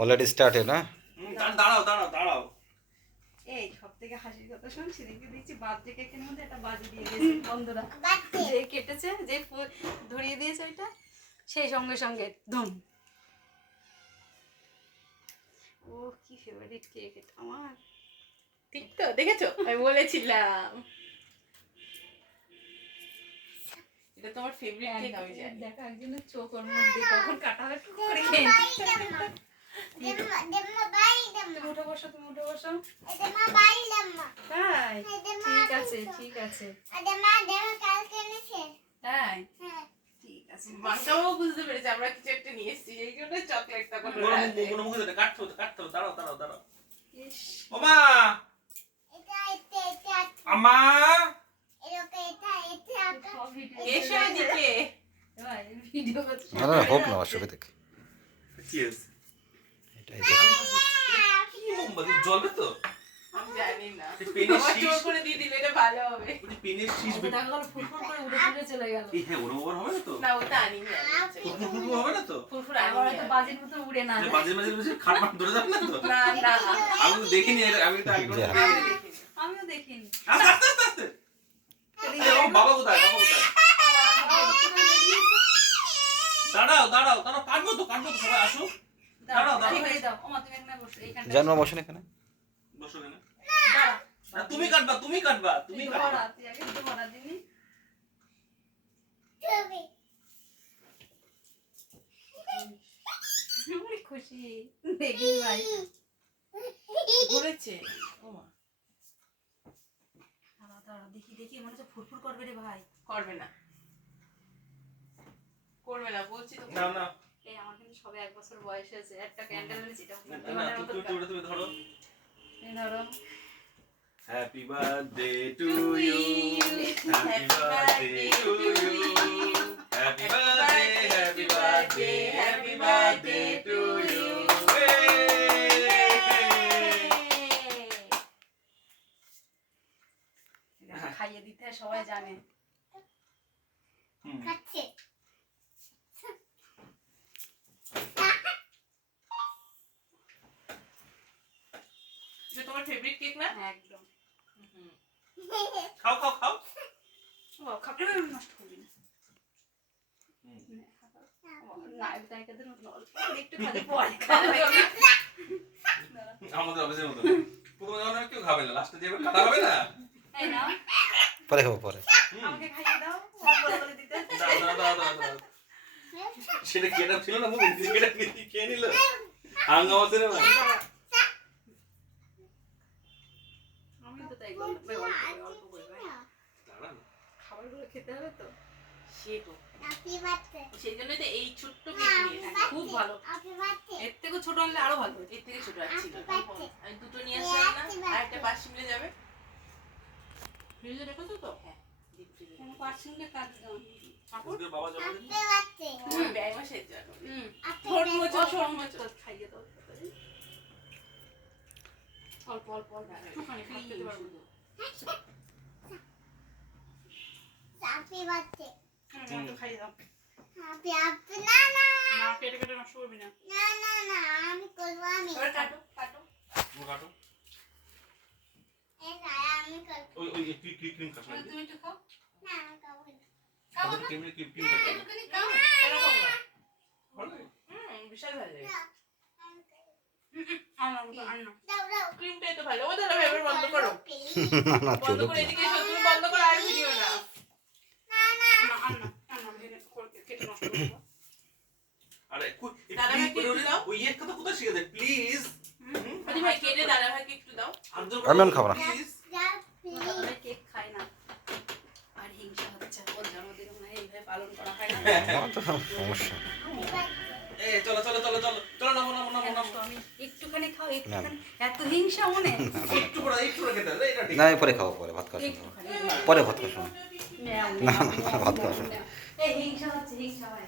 Already স্টার্টে না? দাঁড়াও দাঁড়াও দাঁড়াও। এই সব থেকে হাসির কথা শুন, সেদিনকে দেখছি বার্থডে কেকের মধ্যে একটা বাজি দিয়ে দিয়েছে বন্ধুরা, যে কেটেছে, যে ধরিয়ে দিয়েছে ওইটা, সেই সঙ্গে সঙ্গে ধুম। ও কি ফেভারিট কেক এটা আমার। ঠিক তো দেখেছো, আমি বলেছিলাম এটা তোমার ফেভারিট কেক। আমি জানি। দেখো একজনের চোখ ওর মধ্যে কখন কাটা হবে টুক করে খেয়ে তুমি উঠে বসো, তুমি উঠে বসো। তাই ঠিক আছে ঠিক আছে তাই ঠিক আছে। মাটাও বুঝতে পেরেছে আমরা কিছু একটা নিয়ে এসেছি, এই জন্য চকলেটটা করে কোনো মুখে কাটতে দাঁড়াও দাঁড়াও দাঁড়াও। ইস ওমা আমা সব ভিডিও এসো এদিকে। ভাই ভিডিও করতে না না, হোক না, অসুবিধা দেখি। চিয়ার্স। এটাই দেখি। কি মোমবাতি জ্বলবে তো? আমি জানি না, এই পেনের আমার শীষ জোর করে দিয়ে দিলে এটা ভালো হবে। ওই পেনের শীষ টাকা করে ফুটফুট করে উড়ে উড়ে চলে গেল। এই হ্যাঁ ওরম ওভার হবে না তো? না ওটা আনি না, ফুরফুর হবে না তো? ফুরফুর আবার আনি তো না। বাজির মতো উড়ে না যায়। মাঝে মাঝে মাঝে খাট মাট ধরে যাবে না তো? না না আমি তো দেখিনি, আমি তো আগে যা। আমি দেখিনি। আমিও দেখিনি। আস্তে আস্তে আস্তে আস্তে। এই ও বাবা কোথায়? বাবা কোথায়? দাঁড়াও দাঁড়াও দাঁড়াও, কাটবো তো সবাই আসো। দাঁড়াও, দাঁড়াও। ঠিক দাও ওমা, তুমি এখানে বসো, এইখানটা জন্ম বসেন এখানে। বসো কেন? দাঁড়া। না, তুমি কাটবা তুমি কাটবা। তুই ধরা, তুই আগে ধরা দিনি। আমি খুশি দেখি ভাই। বলেছে ওমা দাঁড়া দাঁড়া, দেখি দেখি, মনে হচ্ছে ফুরফুর করবে রে ভাই। করবে না, করবে না বলছি তো। না না এই আমার কিন্তু সবে 1 বছর বয়স হয়েছে, একটা ক্যান্ডেল এনেছি, এটা না, বিমানের মতো তুমি ধরো। এই ধরো। Happy birthday to you, happy birthday to you, happy birthday, happy birthday, happy birthday to you. এটা খাইয়ে দিতে হয়, সবাই জানে। এটা তোমার ফেভারিট কেক না? একদম। খাও খাও খাও। ও খাবে নষ্ট করবি না। না এটা একাদের মতো অল্প একটু খালি পরে খাবে। আমাদের অফিসের মতো প্রথমে যখন কেউ খাবে না, লাস্টে যে খাওয়া হবে না। এই নাও, পরে খাবো পরে। আমাকে খাইয়ে দাও, অল্প করে দিতে। দাও। সেটা কেটা ছিল না, মুখে কেটা খেয়ে নিল। হাঙ্গামা ছিল না। আমি তো তাই বললাম, ভাই অল্প করে ভাই। দাঁড়া না। খাবারগুলো খেতে হবে তো। সে তো সেই জন্য তো এই ছোট্ট কেক নিয়ে এসেছি। খুব ভালো, এর থেকেও ছোট আনলে আরো ভালো। এর থেকে ছোট আর ছিল না। আমি দুটো নিয়ে আসলাম না, আর একটা পাশ মিলে যাবে। ফ্রিজে রেখেছো তো? হ্যাঁ ডিপ ফ্রিজে। কেন পার্সেন্টে কাজ দাও। আজকে বাবা জন্মদিন। ব্যয় মাসের জন্য। হুম, ঠোঁট মোচো, ঠোঁট মোচো। খাইয়ে দাও অল্প অল্প অল্প একটুখানি খেতে পারবো। তো খাইয়ে দাও। না কেটে কেটে নষ্ট করবি না। এবার কাটো কাটো। তুমি কাটো। ওই ক্রিম খাস না। তুমি একটু খাও। ক্রিম খাস না। একটুখানি খাও। এরকম না। ভালো লাগে? বিশাল ভালো লাগে। ক্রিমটাই তো ভালো। ও দাদা ভাই এবার বন্ধ করো। না না, বন্ধ চলুক করে না। এদিকে এসো, তুমি বন্ধ করো আর ভিডিও না। কেটে নষ্ট করবো। আরে দাদা ভাইকে একটু দাও। ওই এর কথা কোথায় শিখে দেয় প্লিজ। আরে ভাই কেটে দাদা ভাইকে একটু দাও। আমি এখন খাবো না। প্লিজ। কেক খায় না আর হিংসা হচ্ছে, ওর জন্মদিন মনে হয় এইভাবে পালন করা হয় না। আমার তো সমস্যা। এই চলো নামো। আমি একটুখানি খাও, না। একটুখানি, এত হিংসা মনে। একটু করে খেতে হবে, এটা ঠিক। না আমি পরে খাবো, পরে ভাত খাওয়ার সময়। একটুখানি পরে ভাত খাওয়ার সময়। নাও, না, নাও, না, ভাত খাওয়ার নাও, সময়। নাও। এই হিংসা হচ্ছে, হিংসা হয়।